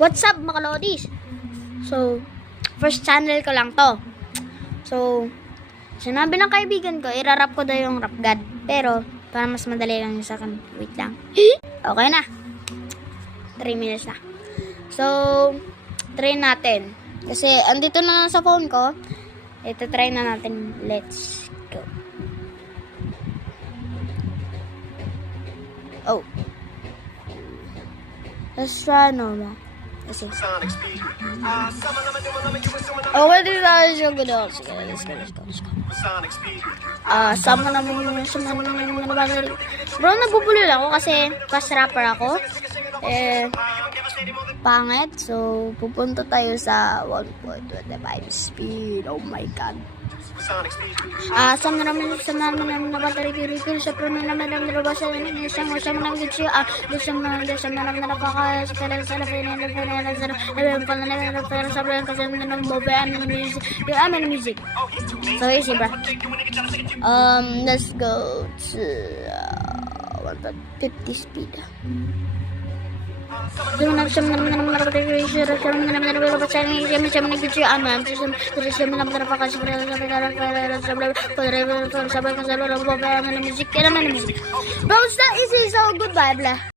What's up mga kalodis? So, first channel ko lang to. So, sinabi ng kaibigan ko, irarap ko daw yung rap god. Pero, para mas madali lang sa akin. Wait lang. Okay na. 3 minutes na. So, try natin. Kasi, andito na lang sa phone ko. Ito, try na natin. Let's go. Oh. Let's try normal. Kasi. Oh, what is that? Let's go. Sama naman bro, nagbubulo lang ako kasi fast rapper ako. Pangit. So, pupunta tayo sa 1.25 speed. Oh my god. Sama naman na battery purify sa pruno naman ng nilabasa ng isang naman gitsi gusto naman na napaka sa music. So easy, bro. Let's go to 150 speed. Bro, it's not easy, so goodbye, blah.